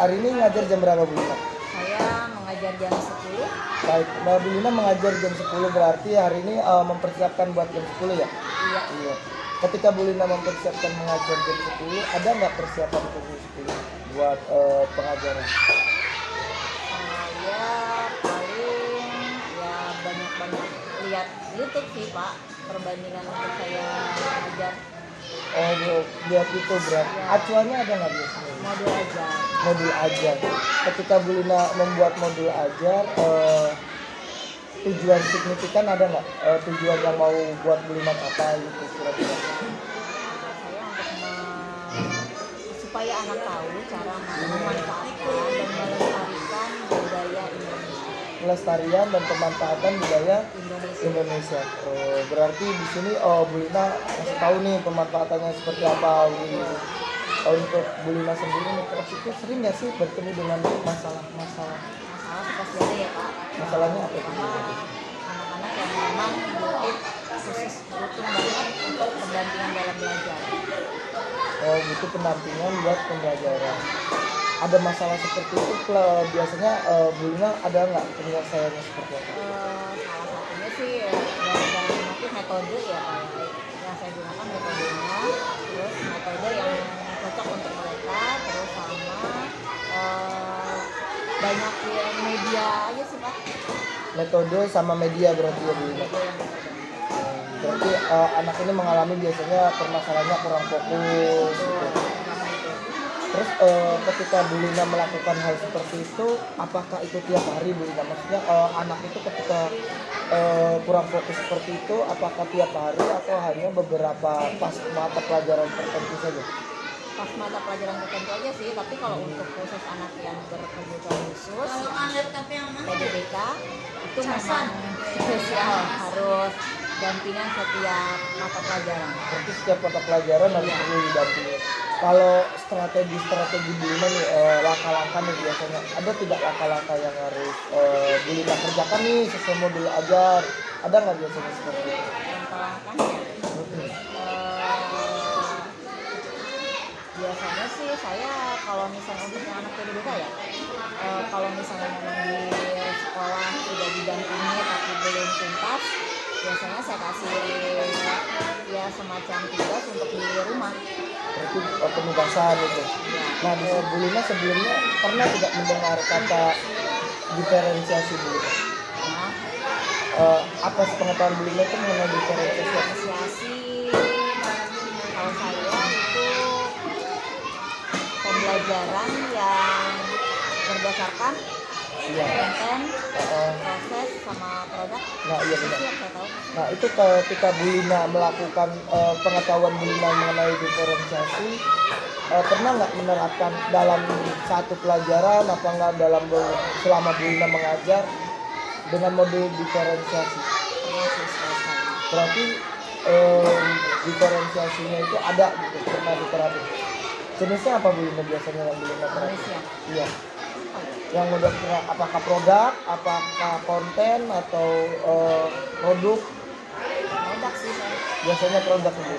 hari ini ngajar jam berapa Bu Lina? Saya mengajar jam 10. Baik, Mbak Bu Lina mengajar jam 10 berarti hari ini mempersiapkan buat jam 10 ya? Iya. Iya. Ketika Bu Lina mempersiapkan mengajar jam 10, ada nggak persiapan khusus Bu Lina buat pengajaran? Saya paling ya banyak-banyak lihat YouTube sih Pak, perbandingan untuk saya mengajar Oh, lihat itu berarti. Ya. Acuannya ada nggak biasanya? modul ajar. Modul ajar. Ketika Bu Lina membuat modul ajar, tujuan signifikan ada nggak? Tujuan yang mau buat Bu Lina capai gitu kira-kira? Saya supaya anak tahu cara memanfaatkan dan melestarikan budaya Indonesia. Pelestarian dan pemanfaatan budaya Indonesia. Indonesia. Berarti di sini Bu Lina kasih tahu nih pemanfaatannya seperti apa gitu. Untuk Bu Lina sendiri nih Kos, itu sering nggak sih bertemu dengan masalah-masalah? Masalah tuh pasti ada ya Pak. Masalahnya apa itu? Sama anak-anak yang memang butuh khusus butuh banget untuk pendampingan dalam belajar. Butuh pendampingan buat pembelajaran. Ada masalah seperti itu biasanya Bu Lina ada nggak penyelesaiannya seperti apa? Salah satunya sih dalam motif metode ya Pak, yang saya gunakan metodenya, terus metode yang cocok untuk mereka, terus sama banyak yang media aja sih Pak. Metode sama media berarti ya Bu Lina. Media yang cocok. Berarti anak ini mengalami biasanya permasalahannya kurang fokus gitu. Pertama itu. Terus ketika Bu Lina melakukan hal seperti itu, apakah itu tiap hari Bu Lina? Maksudnya anak itu ketika kurang fokus seperti itu, apakah tiap hari atau hanya beberapa pas mata pelajaran tertentu saja? Pas mata pelajaran tertentu aja sih, tapi kalau untuk khusus anak yang berkebutuhan khusus PDBK itu memang spesial, harus dampingan setiap mata pelajaran. Berarti setiap mata pelajaran harus perlu didampingi. Kalau strategi Bu Lina nih, langkah-langkah nih biasanya, ada tidak langkah-langkah yang harus Bu Lina kerjakan nih sesuai modul ajar? Ada nggak biasanya seperti itu? Langkah-langkahnya biasanya sih saya kalau misalnya untuk yang anak PDBK ya, kalau misalnya memang di sekolah sudah didampingi tapi belum tuntas, biasanya saya kasih ya semacam tugas untuk di rumah. Berarti penugasan itu. Nah, Bu Lina sebelumnya pernah tidak mendengar kata diferensiasi Bu Lina? Nah, Apa pengetahuan Bu Lina itu mengenai diferensiasi? diferensiasi kalau saya itu pembelajaran yang berdasarkan Iya. konten, Uh, proses sama produk. nah, iya Itu benar. sih yang saya tahu. Nah, itu ketika Bu Lina melakukan pengetahuan Bu Lina mengenai diferensiasi, pernah nggak menerapkan dalam satu pelajaran apa nggak selama Bu Lina mengajar dengan modul diferensiasi? Iya sih selesai. Berarti diferensiasinya itu ada gitu, pernah diterapkan. Jenisnya apa Bu Lina biasanya yang Bu Lina terapkan? Jenisnya? Iya. Yang model apakah produk, apakah konten atau produk? Produk sih saya. Biasanya produk Bu.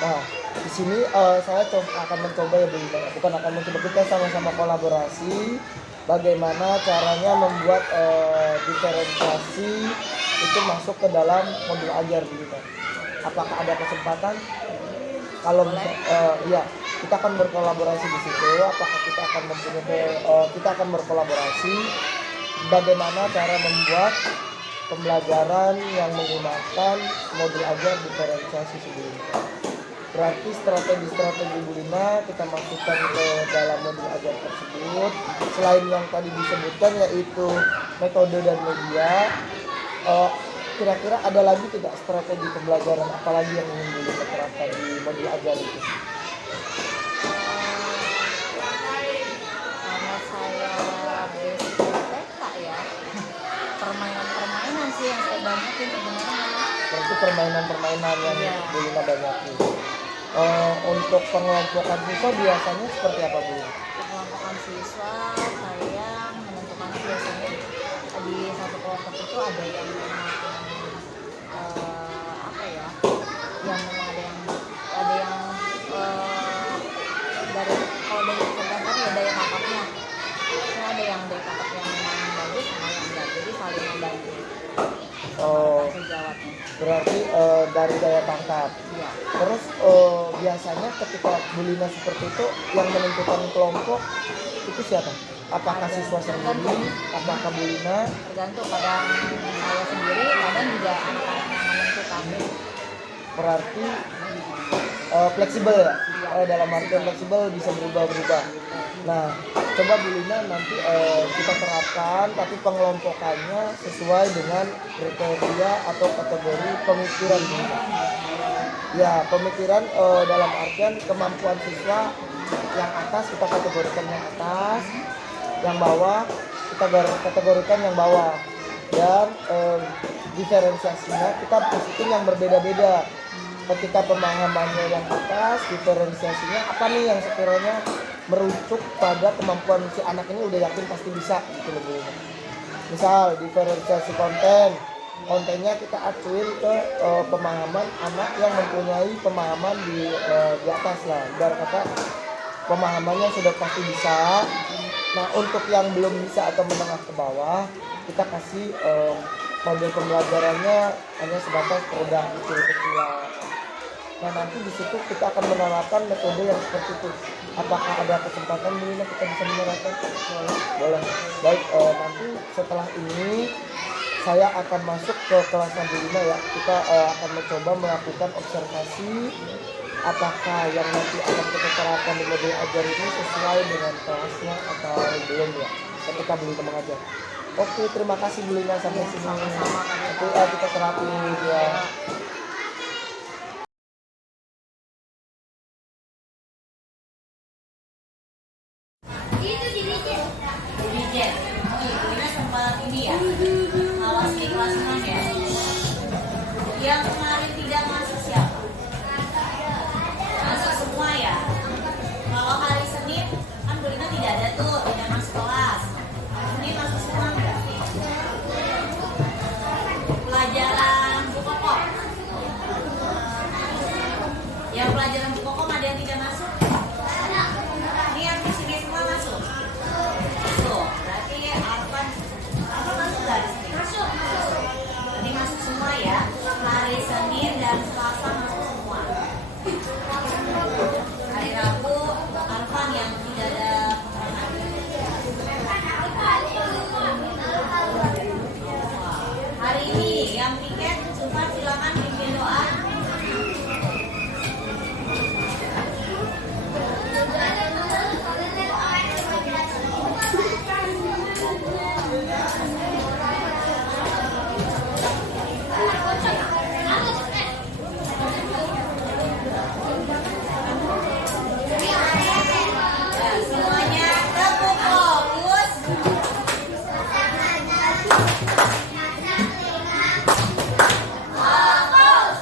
Nah, di sini saya akan mencoba ya Bu Lina. Bukan akan mencoba, kita sama-sama kolaborasi bagaimana caranya membuat diferensiasi itu masuk ke dalam modul ajar Bu Lina. Apakah ada kesempatan? Kalau iya, kita akan berkolaborasi di situ. Apakah kita akan kita akan berkolaborasi bagaimana cara membuat pembelajaran yang menggunakan modul ajar diferensiasi sebelumnya. Berarti strategi Bu Lina kita masukkan ke dalam modul ajar tersebut. Selain yang tadi disebutkan yaitu metode dan media, kira-kira ada lagi tidak strategi pembelajaran apalagi yang ingin Bu Lina terapkan di modul ajar itu? Karena saya basic TK ya, permainan-permainan sih yang saya banyakin sebenarnya. Berarti permainan-permainan yang Iya. Bu Lina banyakin. Untuk pengelompokan siswa biasanya seperti apa Bu? Pengelompokan siswa saya menentukan biasanya di satu kelompok itu ada yang apa ya, yang memang ada yang dari kalau dari kecerdasan ya daya tangkapnya Oh. sejawatnya. Berarti dari daya tangkap. Iya. Terus biasanya ketika bullying seperti itu yang menentukan kelompok itu siapa? Apakah siswa sendiri? Apakah bullying? Tergantung, kadang saya sendiri, kadang juga anak-anak yang menentukan. Berarti fleksibel ya? Dalam artian fleksibel bisa berubah-berubah. Nah, coba bullying nanti kita terapkan, tapi pengelompokannya sesuai dengan kriteria atau kategori pemikiran juga. Ya, pemikiran dalam artian kemampuan siswa yang atas kita kategorikan yang atas, yang bawah kita kategorikan yang bawah, dan diferensiasinya kita positif yang berbeda-beda. Ketika pemahamannya yang atas, diferensiasinya apa nih yang sekiranya merujuk pada kemampuan si anak ini udah yakin pasti bisa gitu loh Bu. Misal diferensiasi kontennya kita acuin ke pemahaman anak yang mempunyai pemahaman di atas lah, biar kata pemahamannya sudah pasti bisa. Nah, untuk yang belum bisa atau menengah ke bawah kita kasih model pembelajarannya hanya sebatas produk kecil-kecilan. Nah, nanti di situ kita akan menerapkan metode yang seperti itu. Apakah ada kesempatan mungkin kita bisa menerapkan? Boleh. Baik, nanti setelah ini saya akan masuk ke kelas Bulina ya. Kita akan mencoba melakukan observasi apakah yang nanti akan kita terapkan di modul ajar ini sesuai dengan kelasnya atau belum ya. Ketika Bulina mengajar. Oke, terima kasih Bulina sampai sini. Sama-sama, Kak. Nanti kita terapi ya. Kita sempat ini ya, awas di kelas 6 ya. Yang kemarin tidak masuk siapa? Masuk semua ya. Kalau hari Senin kan Bulina tidak ada tuh, tidak masuk kelas. Senin masuk semua enggak? Pelajaran buku pokok. Yang pelajaran buku pokok ada yang tidak masuk? Ini yang di sini semua masuk. Masuk. Berarti Arfan masuk dari sini. Masuk. Ini masuk semua ya. Hari Senin dan Selasa masuk semua. Hari Rabu Arfan yang tidak ada hari ini yang piket Sufan silakan pimpin doa. Semuanya tepuk fokus. Fokus.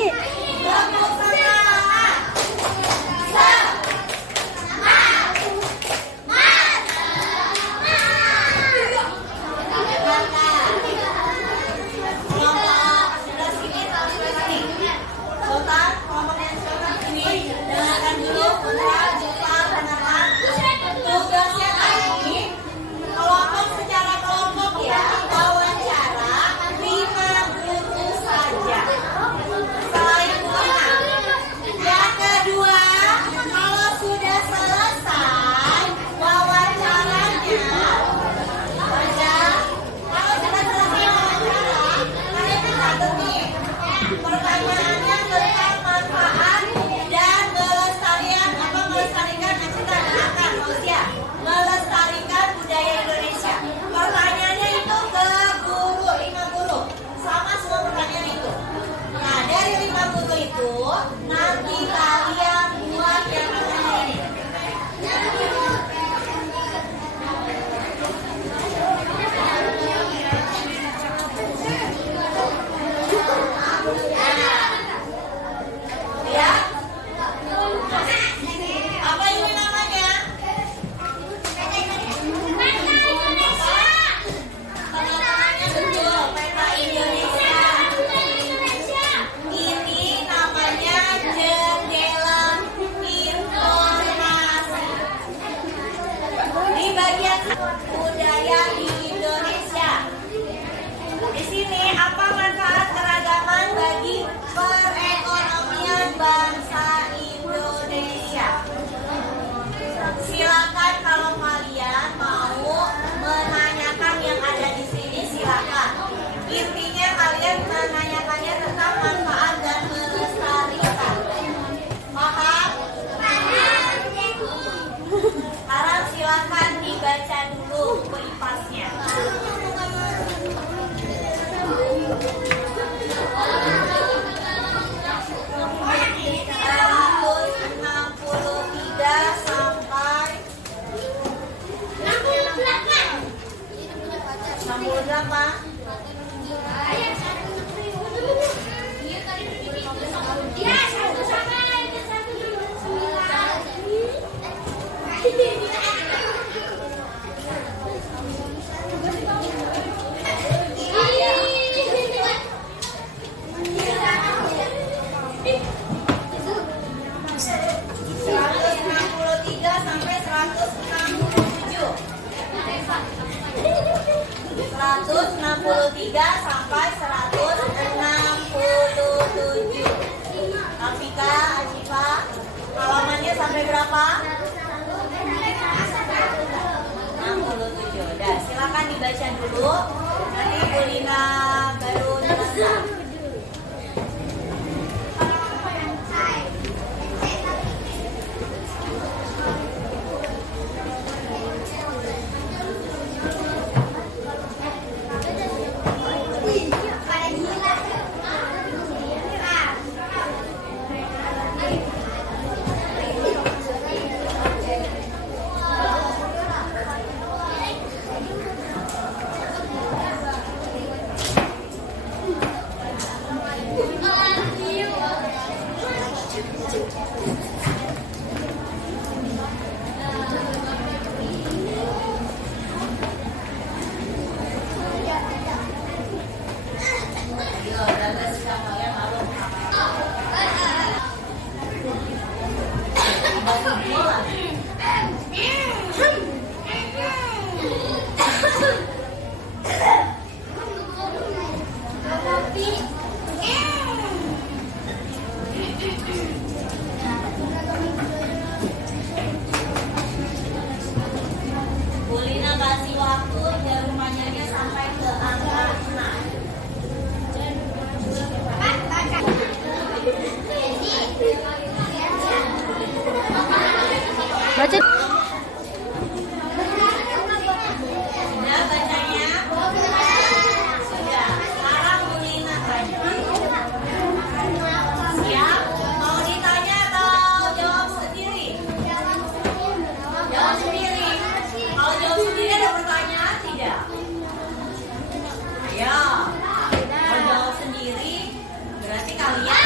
Umi. Tepuk semangat. Kelompok sebelah sini tahu sebelah sini. Sultan, kelompok yang sebelah sini dengarkan dulu Putra, Jufa, dan Aman. Tugasnya tadi kelompok secara kelompok ya, wawancara 5 guru saja. Selain Putra. Yang kedua, kalau sudah selesai wawancaranya, kalau sudah selesai wawancara, kalian bisa nih pertanyaannya tentang manfaat dan melestarikan melestarikan budaya Indonesia. Pertanyaannya itu ke guru, 5 guru, sama semua pertanyaan itu. Nah, dari 5 guru itu nanti kalian buat yang ini. Ya. Apa ini namanya? Teman-temannya betul, peta Indonesia. Ini namanya jendela informasi. Di bagian budaya di Indonesia. Di sini apa manfaat keragaman bagi perekonomian bangsa Indonesia? Silakan kalau kalian mau menanyakan yang ada di sini, silakan. Intinya kalian menanyakannya tentang manfaat dan melestarikan. Paham? Sekarang silakan dibaca dulu buku IPAS-nya. 163 sampai 68. Sampai 167. 163 sampai 167. Afika, Ajifa, halamannya sampai berapa? 67. Udah, silakan dibaca dulu. Nanti Bu Lina baru jelaskan. Bulina kasih waktu dan rumahnya sampai ke angka 6. Baca. Sudah bacanya? Sudah. Sekarang Bulina tanya. Siap? Mau ditanya atau jawab sendiri? Jawab sendiri. Kalau jawab sendiri ada pertanyaan tidak? Ayo. Kalau jawab sendiri berarti kalian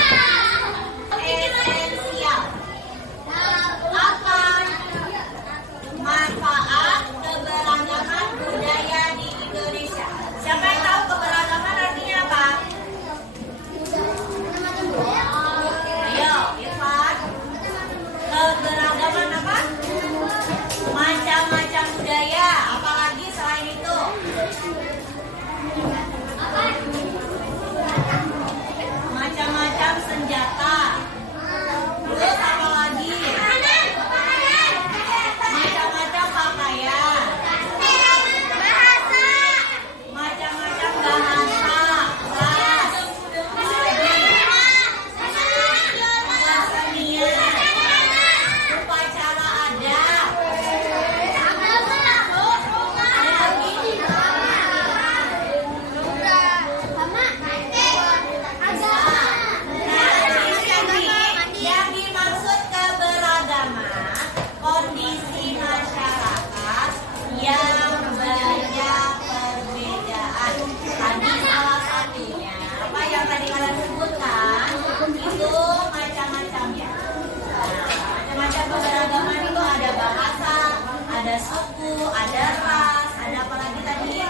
suku, ada ras, ada apa lagi tadi?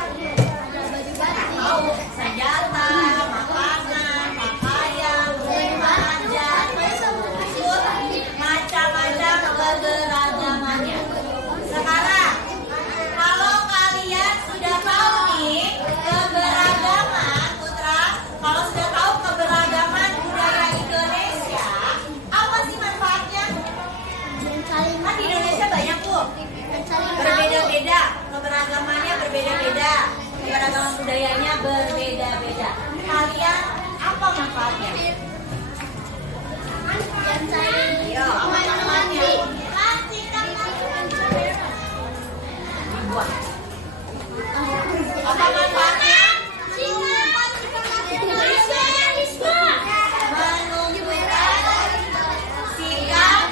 Tahu, senjata, makanan, pakaian, rumah, itu macam-macam keberagamannya. Sekarang, kalau kalian sudah tahu nih keberagaman, Putra, kalau sudah tahu keberagaman budaya Indonesia, apa sih manfaatnya? Kan di Indonesia banyak tuh, berbeda-beda, keberagamannya berbeda-beda, keberagaman budayanya berbeda-beda. Kalian apa manfaatnya? Yo, apa manfaatnya? Dibuat. Apa manfaatnya? Menunjukkan sikap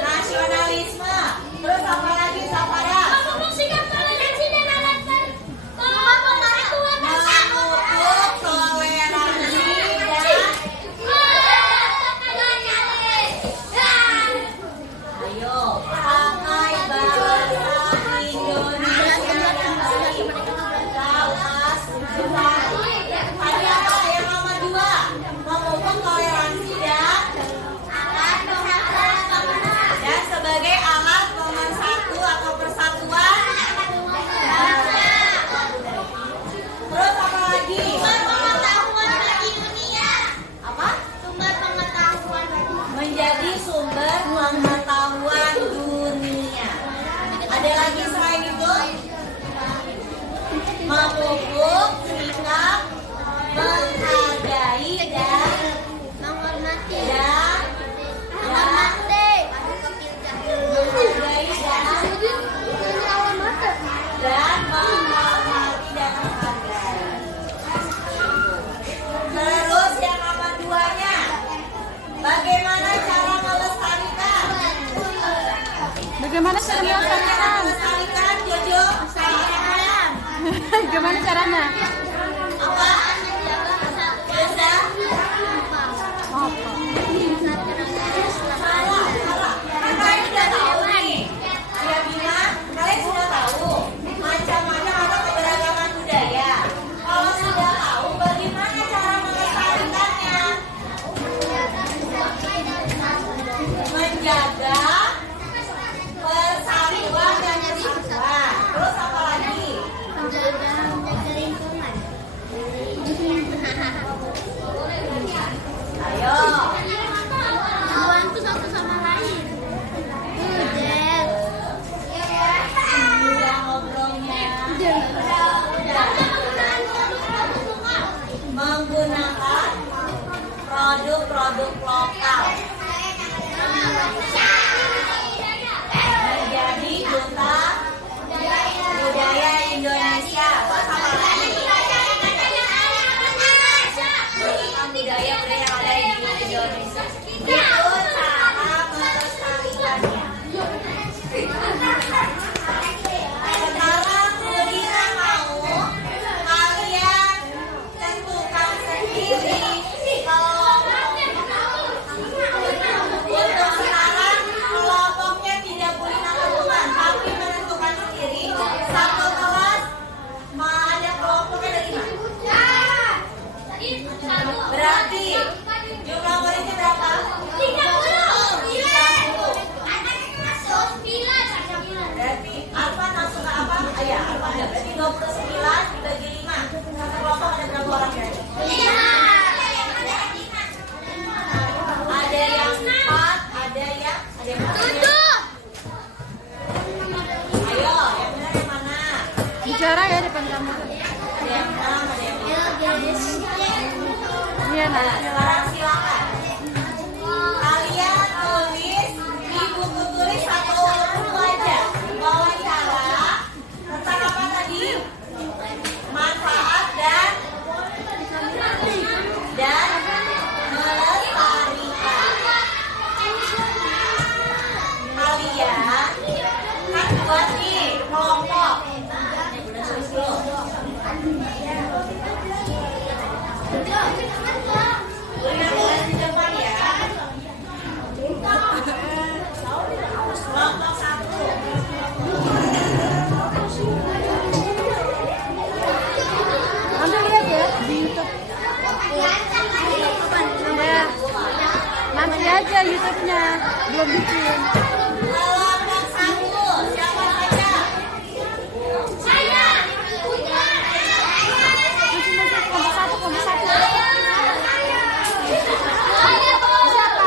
nasionalisme. Terus apa lagi, Sapada? Memupuk toleransi dan ayo pakai bahasa Indonesia yang baik. Tawas, tadi apa yang nomor 2? Memupuk toleransi dan sebagai alat pemersatu atau persatuan. Terus apa lagi? Apa? Menjadi sumber pengetahuan dunia. Ada lagi selain itu? Memupuk sikap menghargai dan menghargai dan menghormati dan menghargai. Terus yang nomor 2-nya, bagaimana cara melestarikan? Bagaimana cara Melestarikan, Jojo? Gimana caranya? Apa? Yosa? Salah. Kan kalian sudah tahu nih. Ya Bima, kalian sudah tahu macam-macam ada keberagaman budaya. Kalau sudah tahu, bagaimana cara melestarikannya? Menjaga persatuan dan kesatuan. Terus apa lagi? Ayo. Udah ngobrolnya. Menggunakan produk-produk lokal. Menjadi duta budaya Indonesia. Terus apa lagi? Menunjukkan budaya-budaya yang ada di Indonesia. Itu cara melestarikannya. Sekarang Budina mau kalian tentukan sendiri untuk sekarang kelompoknya tidak Budina tentukan, tapi menentukan sendiri. Satu kelas ada kelompoknya ada 5. Berarti jumlah muridnya berapa? 30. Berarti Alfa masuk ke apa? Ya, Alfa ada. Berarti 29 dibagi 5. Satu kelompok ada berapa orang ya? Ada yang 4, ada yang berapa? Ayo, yang benar yang mana? Bicara ya depan kamera. Ada yang menang, ada yang Iya, Nah, nah. sekarang silakan. Kalian tulis di buku tulis atau buku aja. Wawancara tentang apa tadi? Manfaat dan melestarikan. Kalian kan buat nih kelompok. Udah tulis dulu. Tulis Masih aja YouTube-nya belum bikin. Kelompok 1, siapa saja? Masih kelompok satu.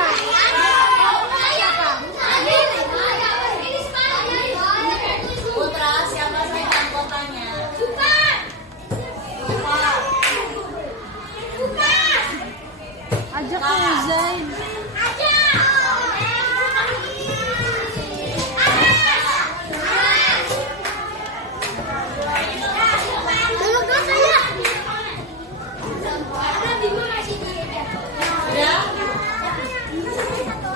Putra, siapa saja anggotanya? Ajak ke Zain. Ya.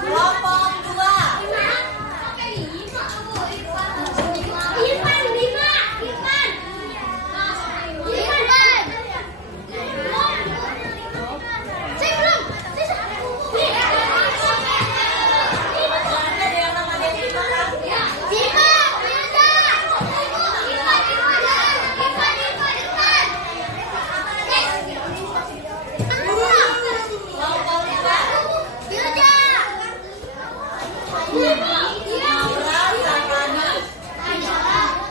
Kelompok 2. Ada yang nama Devi kan? Kelompok 2. Naura, Sarani,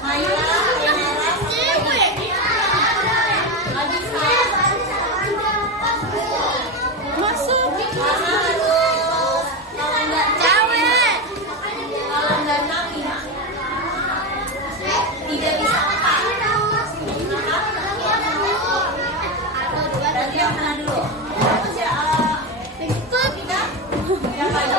Maila, Ainara, Anissa. Masuk. Mana harus kalender cewek. Kalender kami. Tidak bisa empat. Berarti yang mana dulu? Tidak? Siapa aja?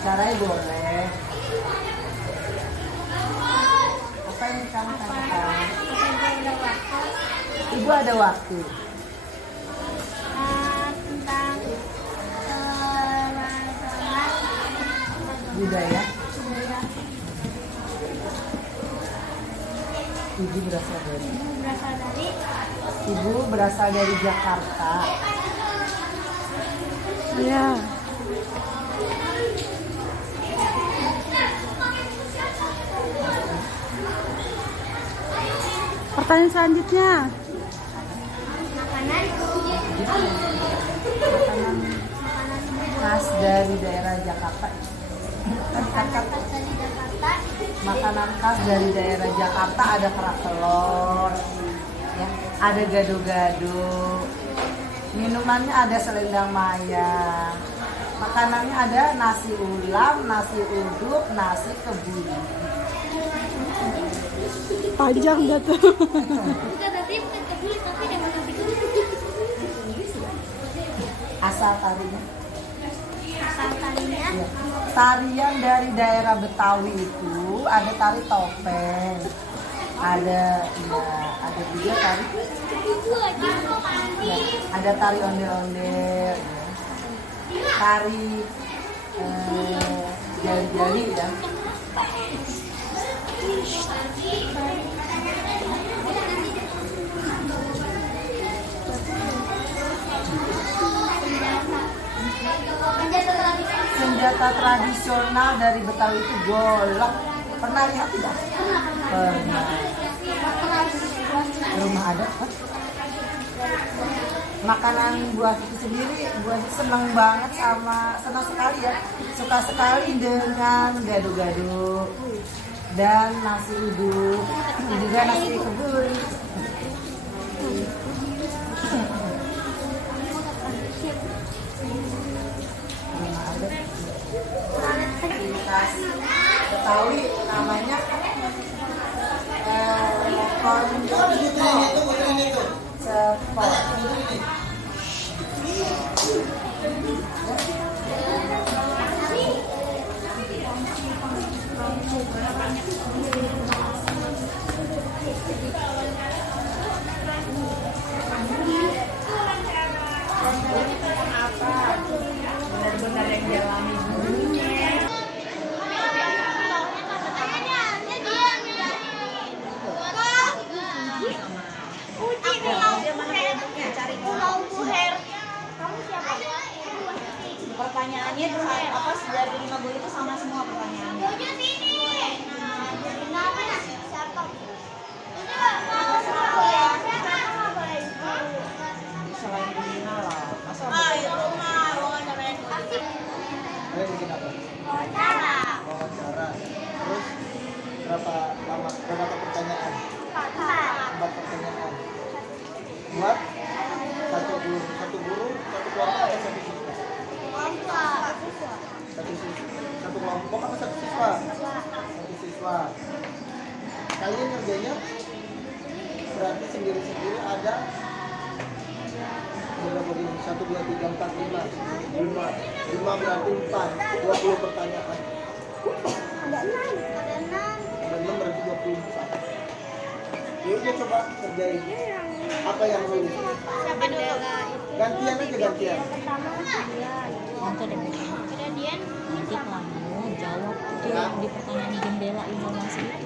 Caranya boleh. Apa yang kamu tanyakan? Ibu ada waktu. Tentang Budaya. Ibu berasal dari Jakarta. Iya. Pertanyaan selanjutnya. Makanan khas dari daerah Jakarta. Makanan khas dari daerah Jakarta ada kerak telur, ya, ada gado-gado. Minumannya ada selendang maya. Makanannya ada nasi ulam, nasi uduk, nasi kebuli. Panjang gak tuh? Asal tarinya. Ya. Tarian dari daerah Betawi itu ada tari topeng, ada juga tari, ya, ada tari ondel-ondel, ya. Tari jari-jari ya. Senjata tradisional dari Betawi itu golok. Pernah lihat tidak? Pernah. Rumah ada kan? Makanan buah itu sendiri, buah itu senang banget senang sekali ya. Suka sekali dengan gado-gado dan nasi uduk, juga nasi kebuli. Betawi namanya sepot. Benar-benar yang dialami gurunya. Pertanyaannya apa dari 5 gol itu sama semua pertanyaannya. Selain Dina lah. Masa Kalian bikin apa? Wawancara. Terus berapa pertanyaan? 4 pertanyaan. Buat satu guru, satu kelompok atau satu siswa? Satu kelompok atau satu siswa? Satu siswa. Kalian ngerjainnya berarti sendiri-sendiri ada berapa ini? 1, 2, 3, 4, 5 berarti 4 20 pertanyaan. Ada 6 berarti 24. Yaudah coba kerjain. Apa yang sulit? Siapa dulu? Gantian aja gantian. Nanti kamu jawab itu yang di pertanyaan jendela informasi.